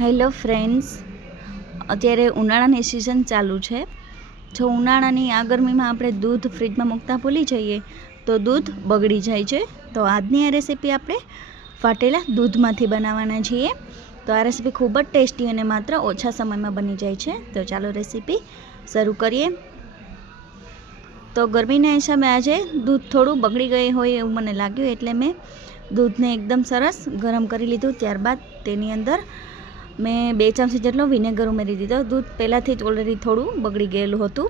Hello friends, અત્યારે ઉનાળાની season ચાલુ છે. જો ઉનાળાની આ ગરમીમાં આપણે દૂધ ફ્રીજમાં મૂકતા ભૂલી જઈએ તો દૂધ બગડી જાય છે. તો આજની આ રેસીપી આપણે ફાટેલા દૂધમાંથી બનાવવાના છીએ. તો આ રેસીપી ખૂબ જ ટેસ્ટી અને માત્ર ઓછા સમયમાં બની જાય છે. તો ચાલો રેસીપી શરૂ કરીએ. તો ગરમીના હિસાબે આજે દૂધ થોડું બગડી ગયું હોય એવું મને લાગ્યું, એટલે મેં દૂધને એકદમ સરસ ગરમ કરી લીધું. ત્યારબાદ તેની અંદર મેં 2 ચમચી જેટલો વિનેગર ઉમેરી દીધો. દૂધ પહેલાંથી જ ઓલરેડી થોડું બગડી ગયેલું હતું,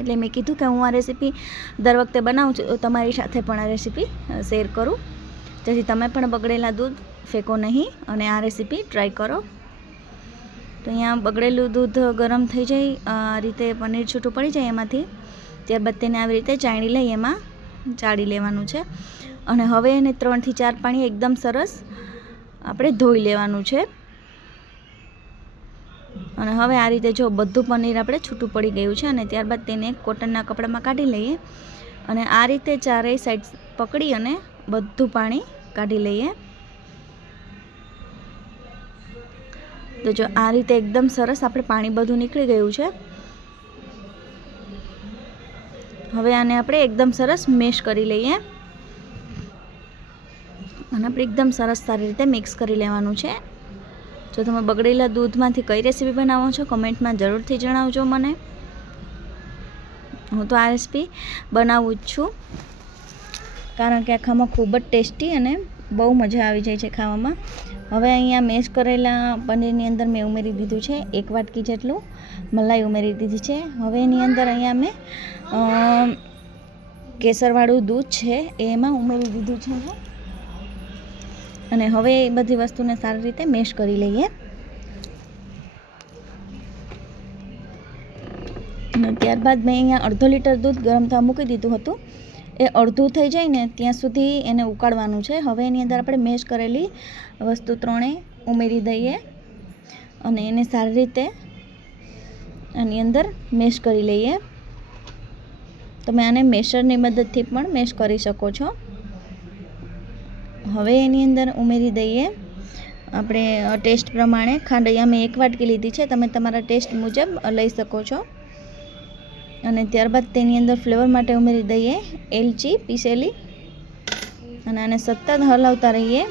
એટલે મેં કીધું કે હું આ રેસીપી દર વખતે બનાવું છું તો તમારી સાથે પણ આ રેસીપી શેર કરું, જેથી તમે પણ બગડેલા દૂધ ફેંકો નહીં અને આ રેસીપી ટ્રાય કરો. તો અહીંયા બગડેલું દૂધ ગરમ થઈ જાય, આ રીતે પનીર છૂટું પડી જાય એમાંથી, ત્યારબાદ તેને આવી રીતે ચાણી લઈ એમાં ચાળી લેવાનું છે. અને હવે એને 3 થી 4 પાણી એકદમ સરસ આપણે ધોઈ લેવાનું છે. અને હવે આ રીતે જો બધું પનીર આપણે છૂટું પડી ગયું છે, અને ત્યારબાદ તેને કોટનના કપડામાં કાઢી લઈએ અને આ રીતે ચારેય સાઈડ પકડી અને બધું પાણી કાઢી લઈએ. તો જો આ રીતે એકદમ સરસ આપણે પાણી બધું નીકળી ગયું છે. હવે આને આપણે એકદમ સરસ મેશ કરી લઈએ અને આપણે એકદમ સરસ સારી રીતે મિક્સ કરી લેવાનું છે. જો તમે બગડેલા દૂધમાંથી કઈ રેસીપી બનાવો છો કમેન્ટમાં જરૂરથી જણાવજો મને. હું તો આ રેસીપી બનાવું જ છું, કારણ કે આ ખાવામાં ખૂબ જ ટેસ્ટી અને બહુ મજા આવી જાય છે ખાવામાં. હવે અહીંયા મેશ કરેલા પનીરની અંદર મેં ઉમેરી દીધું છે 1 વાટકી જેટલું મલાઈ ઉમેરી દીધી છે. હવે એની અંદર અહીંયા મેં કેસરવાળું દૂધ છે એ એમાં ઉમેરી દીધું છે અને હવે એ બધી વસ્તુને સારી રીતે મેશ કરી લઈએ. અને ત્યારબાદ મેં અહીંયા 1/2 લીટર દૂધ ગરમ થવા મૂકી દીધું હતું. એ અડધું થઈ જાય ને ત્યાં સુધી એને ઉકાળવાનું છે. હવે એની અંદર આપણે મેશ કરેલી વસ્તુ 3 ઉમેરી દઈએ અને એને સારી રીતે આની અંદર મેશ કરી લઈએ. તમે આને મેશરની મદદથી પણ મેશ કરી શકો છો. હવે એની અંદર ઉમેરી દઈએ આપણે ટેસ્ટ પ્રમાણે ખાંડ. અહીંયા મેં 1 વાટકી લીધી છે, તમે તમારા ટેસ્ટ મુજબ લઈ શકો છો. અને ત્યારબાદ તેની અંદર ફ્લેવર માટે ઉમેરી દઈએ એલચી પીસેલી અને આને સતત હલાવતા રહીએ.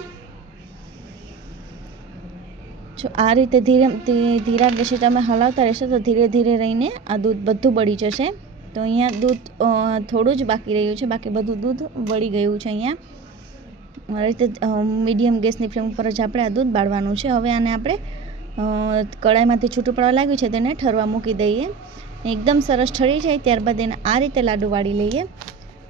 જો આ રીતે ધીરા ગેસે તમે હલાવતા રહેશો તો ધીરે ધીરે રહીને આ દૂધ બધું બળી જશે. તો અહીંયા દૂધ થોડું જ બાકી રહ્યું છે, બાકી બધું દૂધ બળી ગયું છે. અહીંયા આ રીતે મીડિયમ ગેસની ફ્લેમ ઉપર જ આપણે આ દૂધ બાળવાનું છે. હવે આને આપણે કડાઈમાંથી છૂટું પડવા લાગ્યું છે તેને ઠરવા મૂકી દઈએ. એકદમ સરસ ઠરી જાય ત્યારબાદ એને આ રીતે લાડુ વાળી લઈએ.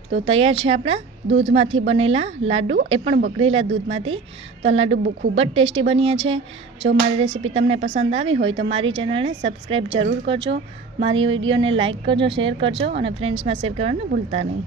તો તૈયાર છે આપણા દૂધમાંથી બનેલા લાડુ, એ પણ બગડેલા દૂધમાંથી. તો લાડુ ખૂબ જ ટેસ્ટી બન્યા છે. જો મારી રેસીપી તમને પસંદ આવી હોય તો મારી ચેનલને સબસ્ક્રાઈબ જરૂર કરજો, મારી વિડીયોને લાઇક કરજો, શેર કરજો અને ફ્રેન્ડ્સમાં શેર કરવાનું ભૂલતા નહીં.